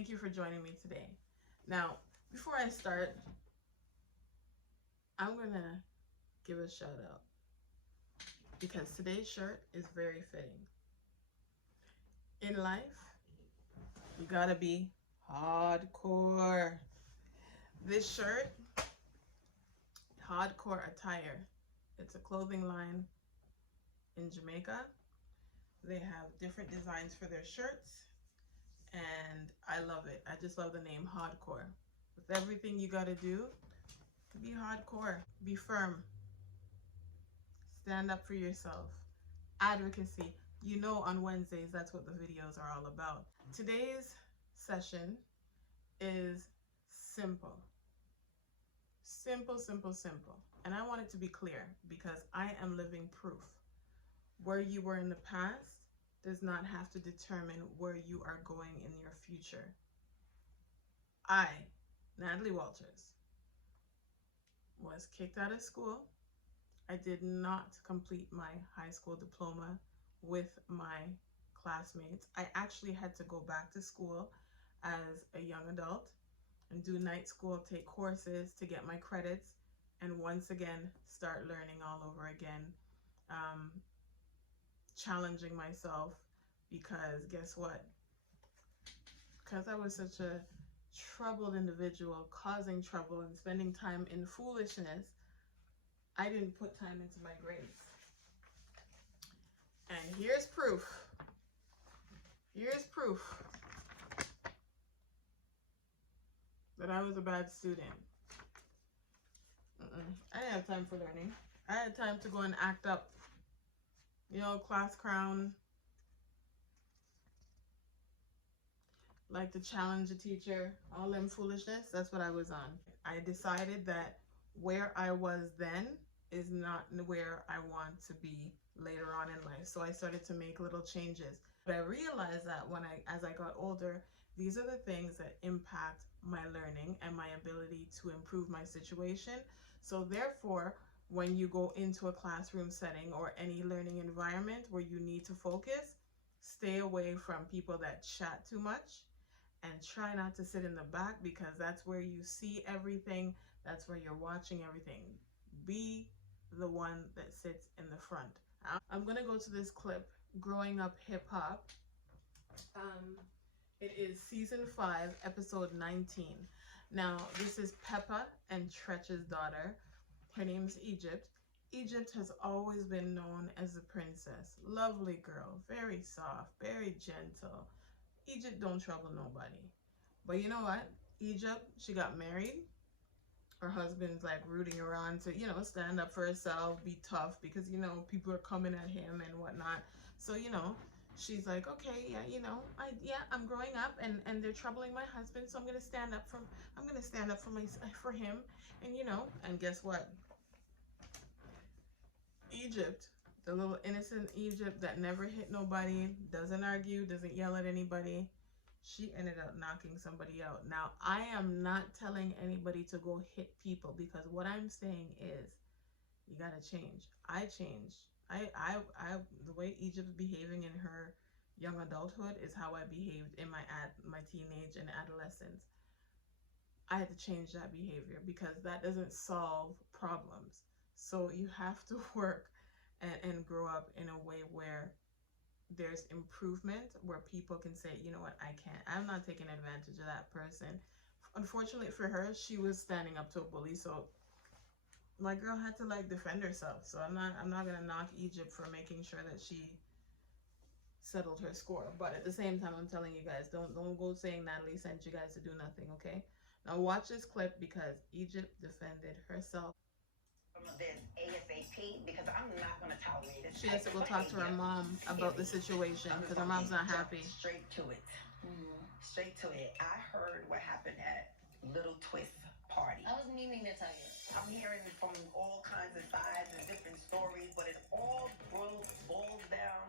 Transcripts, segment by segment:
Thank you for joining me today. Now, before I start, I'm gonna give a shout out because today's shirt is very fitting. In life, you gotta be hardcore. This shirt, Hardcore Attire, it's a clothing line in Jamaica. They have different designs for their shirts, and I love it. I just love the name Hardcore. With everything you gotta do to be hardcore, be firm, stand up for yourself. Advocacy. You know, on Wednesdays, that's what the videos are all about. Today's session is simple. Simple, simple, simple. And I want it to be clear because I am living proof. Where you were in the past does not have to determine where you are going in your future. I, Natalie Walters, was kicked out of school. I did not complete my high school diploma with my classmates. I actually had to go back to school as a young adult and do night school, take courses to get my credits, and once again start learning all over again, challenging myself, because guess what? Because I was such a troubled individual, causing trouble and spending time in foolishness, I didn't put time into my grades. And here's proof. Here's proof that I was a bad student. I didn't have time for learning. I had time to go and act up. You know, class clown. Like to challenge a teacher. All them foolishness. That's what I was on. I decided that where I was then is not where I want to be later on in life. So I started to make little changes. But I realized that as I got older, these are the things that impact my learning and my ability to improve my situation. So therefore, when you go into a classroom setting or any learning environment where you need to focus, stay away from people that chat too much and try not to sit in the back, because that's where you see everything. That's where you're watching everything. Be the one that sits in the front. I'm gonna go to this clip, Growing Up Hip Hop. It is season 5, episode 19. Now, this is Peppa and Tretch's daughter. Her name's Egypt. Egypt has always been known as a princess. Lovely girl, very soft, very gentle. Egypt don't trouble nobody. But you know what? Egypt, she got married. Her husband's like rooting her on to, you know, stand up for herself, be tough, because, you know, people are coming at him and whatnot. So, you know, she's like, okay, yeah, you know, I'm growing up and they're troubling my husband, so I'm gonna stand up for for him, and you know, and guess what? Egypt, the little innocent Egypt that never hit nobody, doesn't argue, doesn't yell at anybody, she ended up knocking somebody out. Now, I am not telling anybody to go hit people, because what I'm saying is you gotta change. I changed. The way Egypt's behaving in her young adulthood is how I behaved in my teenage and adolescence. I had to change that behavior because that doesn't solve problems. So you have to work and grow up in a way where there's improvement, where people can say, you know what, I'm not taking advantage of that person. Unfortunately for her, she was standing up to a bully, so my girl had to like defend herself. So I'm not gonna knock Egypt for making sure that she settled her score. But at the same time, I'm telling you guys, don't go saying Natalie sent you guys to do nothing, okay? Now watch this clip because Egypt defended herself. This ASAP, because I'm not going to tolerate it. She has to go talk to her mom about the situation because her mom's not happy. Straight to it. Straight to it. I heard what happened at Little Twist party. I was meaning to tell you. I'm hearing it from all kinds of sides and different stories, but it all boils down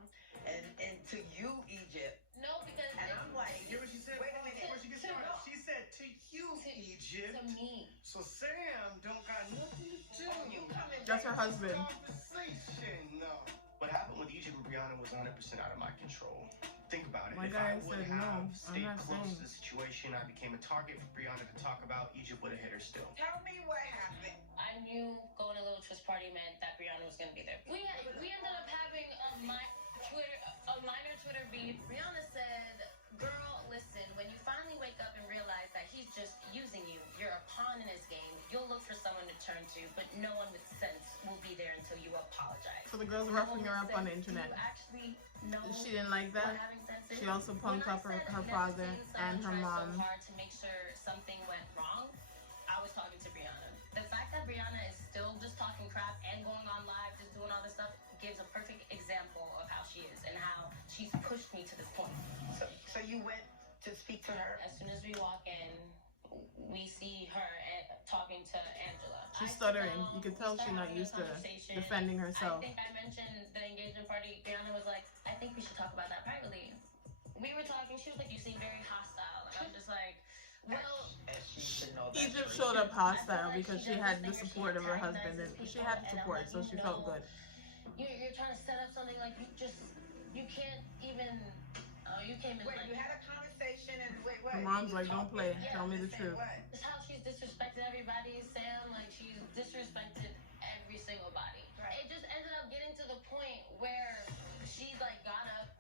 and to you, Egypt. No, because and I'm like, hear what she said? Wait a minute. Before she gets started, she said to you, Egypt. To me. So Sam don't got nothing to do. Oh, you coming? That's her husband. Conversation, no. What happened with Egypt and Brianna was 100% out of my control. Think about it. My If guy I would said, have no, I'm stayed not close saying. to the situation, I became a target for Brianna to talk about. Egypt would have hit her still. Tell me what happened. I knew going to Little Twist Party meant that Brianna was going to be there. We ended up having a minor Twitter beef. Brianna said, "Girl, listen, when you finally wake up and realize that he's just using you, you're a pawn in his game, you'll look for someone to turn to, but no one with sense will be there until you apologize." So the girl's roughing her up on the internet. You actually know She didn't like what that. having sense is? She also punked up her father and her mom. So hard to make sure something went wrong. I was talking to Brianna. The fact that Brianna is still just talking crap and going on live, just doing all this stuff, gives a perfect example of how she is and how she's pushed me to this point. So you went to speak to her? As soon as we walk in, we see her talking to Angela. She's stuttering. You could tell she's not used to defending herself. I think I mentioned the engagement party. Brianna was like, "I think we should talk about that privately." We were talking. She was like, "You seem very hostile." And I'm just like, well, Egypt showed up hostile because she had the support of her husband, and she had support, so she felt good. You're trying to set up something like you can't even. Oh, you came in. Wait, like, you had a conversation and wait, what? Her mom's like, "Don't play. Tell me the truth." It's how she's disrespected everybody, Sam. Like, she's disrespected every single body. Right. It just ended up getting to the point where she like got up,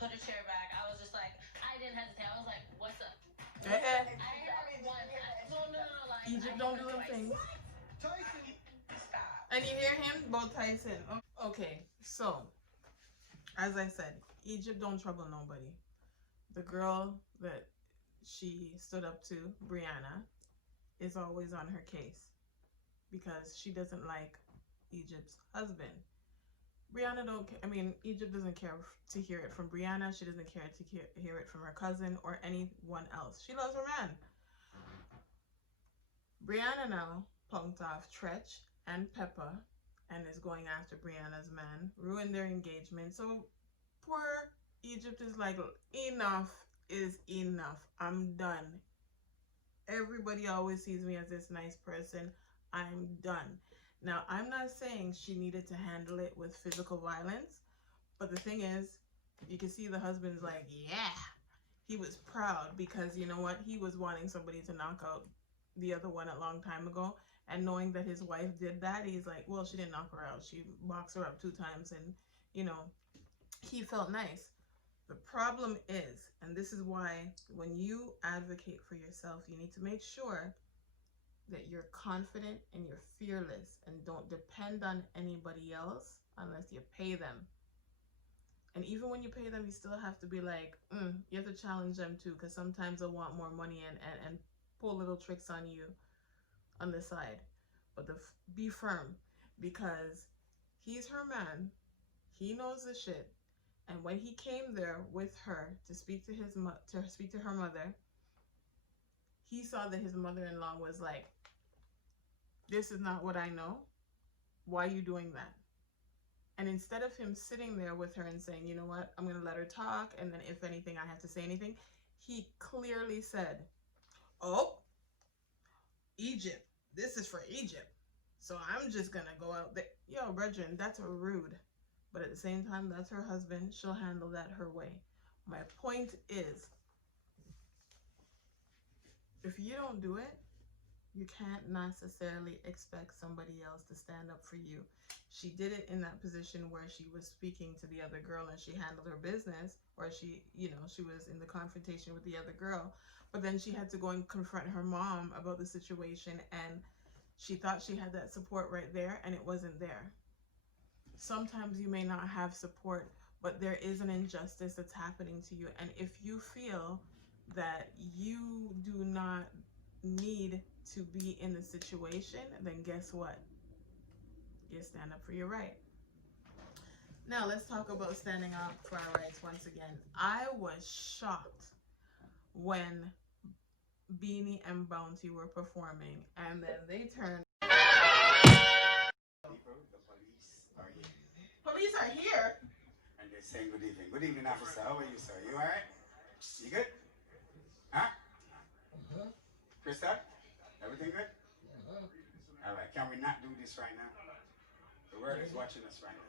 put her chair back. I was just like, I didn't hesitate. I was like, "What's up?" Hey, hey. I heard her once. No. Like, Egypt don't do them things. Tyson. Stop. And you hear him? About Tyson. Okay, so, as I said, Egypt don't trouble nobody. The girl that she stood up to, Brianna, is always on her case because she doesn't like Egypt's husband. Egypt doesn't care to hear it from Brianna. She doesn't care to hear it from her cousin or anyone else. She loves her man. Brianna now punked off Tretch and Peppa and is going after Brianna's man, ruined their engagement. So poor Egypt is like, enough is enough. I'm done. Everybody always sees me as this nice person. I'm done. Now, I'm not saying she needed to handle it with physical violence, but the thing is, you can see the husband's like, yeah, he was proud because you know what? He was wanting somebody to knock out the other one a long time ago, and knowing that his wife did that, he's like, well, she didn't knock her out. She boxed her up 2 times, and, he felt nice. The problem is, and this is why when you advocate for yourself, you need to make sure that you're confident and you're fearless and don't depend on anybody else unless you pay them. And even when you pay them, you still have to be like, you have to challenge them too, because sometimes they'll want more money and pull little tricks on you on the side. But be firm, because he's her man. He knows the shit. And when he came there with her to speak to her mother, he saw that his mother-in-law was like, this is not what I know. Why are you doing that? And instead of him sitting there with her and saying, you know what, I'm going to let her talk, and then if anything, I have to say anything, he clearly said, oh, Egypt, this is for Egypt. So I'm just going to go out there. Yo, brethren, that's rude. But at the same time, that's her husband. She'll handle that her way. My point is, if you don't do it, you can't necessarily expect somebody else to stand up for you. She did it in that position where she was speaking to the other girl and she handled her business, or she was in the confrontation with the other girl. But then she had to go and confront her mom about the situation, and she thought she had that support right there, and it wasn't there. Sometimes you may not have support, but there is an injustice that's happening to you. And if you feel that you do not need to be in the situation, then guess what? You stand up for your right. Now let's talk about standing up for our rights once again. I was shocked when Beanie and Bounty were performing, and then they turned. Police are here. And they're saying good evening. Good evening, officer. How are you, sir? You alright? You good? Huh? Krista? Everything good? Alright, can we not do this right now? The world is watching us right now.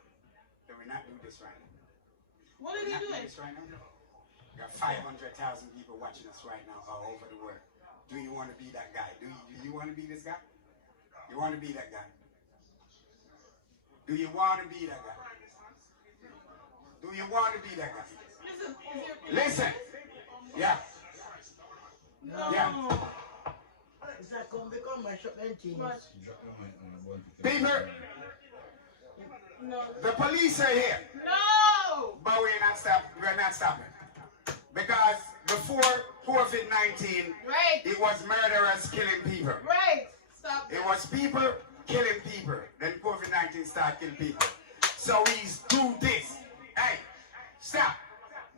Can we not do this right now? What did he do? This right now? We got 500,000 people watching us right now all over the world. Do you want to be that guy? Do you want to be this guy? You want to be that guy? Do you want to be that guy? Do you want to be that guy? Listen. Yeah. No. Yeah. Is that going to become my shop empty? People, No. the police are here. No. But we're not stopping. Because before COVID-19, Right. it was murderers killing people. Right. Stop. It was people killing people. Then COVID-19 started killing people. So we do this. Hey, stop.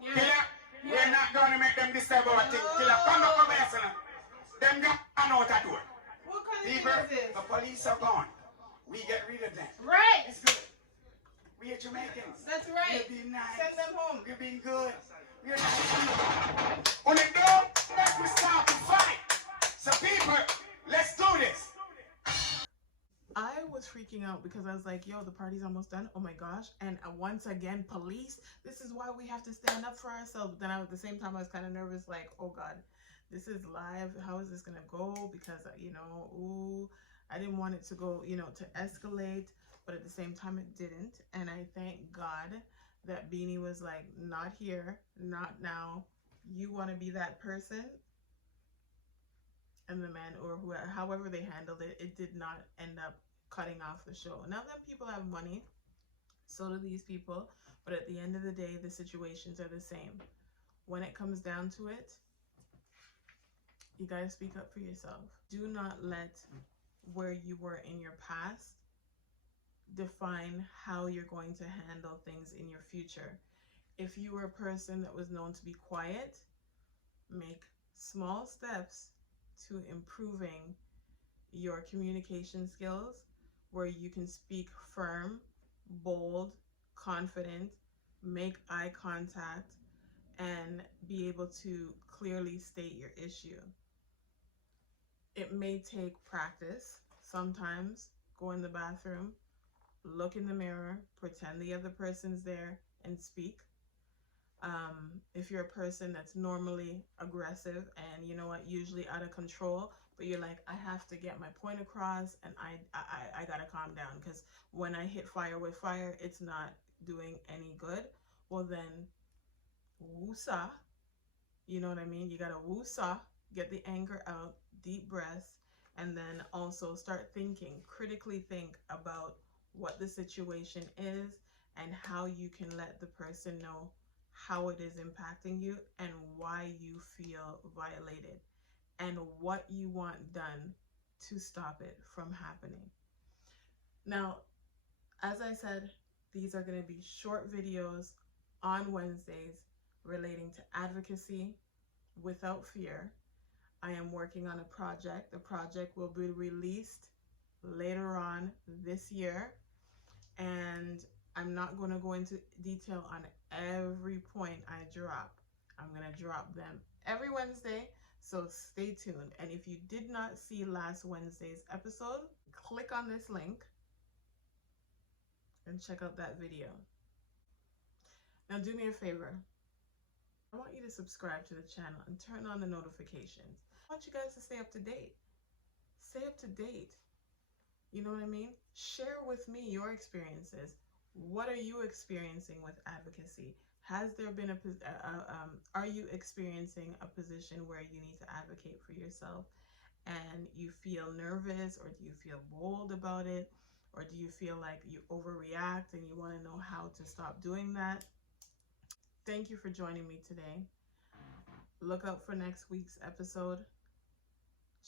Yeah. Killer, we're not going to make them disturb our thing. Killer, come here, son. Them gone out that door. What kind of People, thing is this? the police are gone. We get rid of them. Right. It's good. We are Jamaicans. That's right. We're being nice. Send them home. We're being good. We're not on the door, let me start to fight. So people, let's do this. I was freaking out because I was like, yo, the party's almost done. Oh my gosh. And once again, police. This is why we have to stand up for ourselves. But then at the same time, I was kind of nervous, like, oh God, this is live. How is this going to go? Because, you know, ooh, I didn't want it to go, you know, to escalate. But at the same time, it didn't. And I thank God that Beanie was like, not here, not now. You want to be that person? And the man, or whoever, however they handled it, it did not end up cutting off the show. Now that people have money, so do these people. But at the end of the day, the situations are the same. When it comes down to it, you got to speak up for yourself. Do not let where you were in your past define how you're going to handle things in your future. If you were a person that was known to be quiet, make small steps to improving your communication skills, where you can speak firm, bold, confident, make eye contact, and be able to clearly state your issue. It may take practice. Sometimes go in the bathroom, look in the mirror, pretend the other person's there, and speak. If you're a person that's normally aggressive and, you know what, usually out of control, but you're like, I have to get my point across, and I gotta calm down, because when I hit fire with fire, it's not doing any good. Well then, woosah, you know what I mean? You gotta woosah, get the anger out, deep breaths, and then also start thinking, critically think about what the situation is and how you can let the person know how it is impacting you and why you feel violated and what you want done to stop it from happening. Now, as I said, these are going to be short videos on Wednesdays relating to advocacy without fear. I am working on a project. The project will be released later on this year, and I'm not going to go into detail on every point I drop. I'm going to drop them every Wednesday, so stay tuned. And if you did not see last Wednesday's episode, click on this link and check out that video. Now do me a favor. I want you to subscribe to the channel and turn on the notifications. I want you guys to stay up to date. Stay up to date. You know what I mean? Share with me your experiences. What are you experiencing with advocacy? Has there been are you experiencing a position where you need to advocate for yourself and you feel nervous, or do you feel bold about it? Or do you feel like you overreact and you want to know how to stop doing that? Thank you for joining me today. Look out for next week's episode.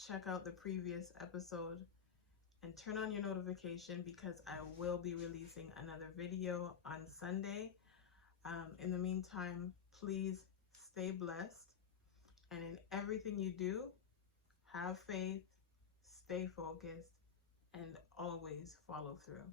Check out the previous episode and turn on your notification, because I will be releasing another video on Sunday. In the meantime, please stay blessed, and in everything you do, have faith, stay focused, and always follow through.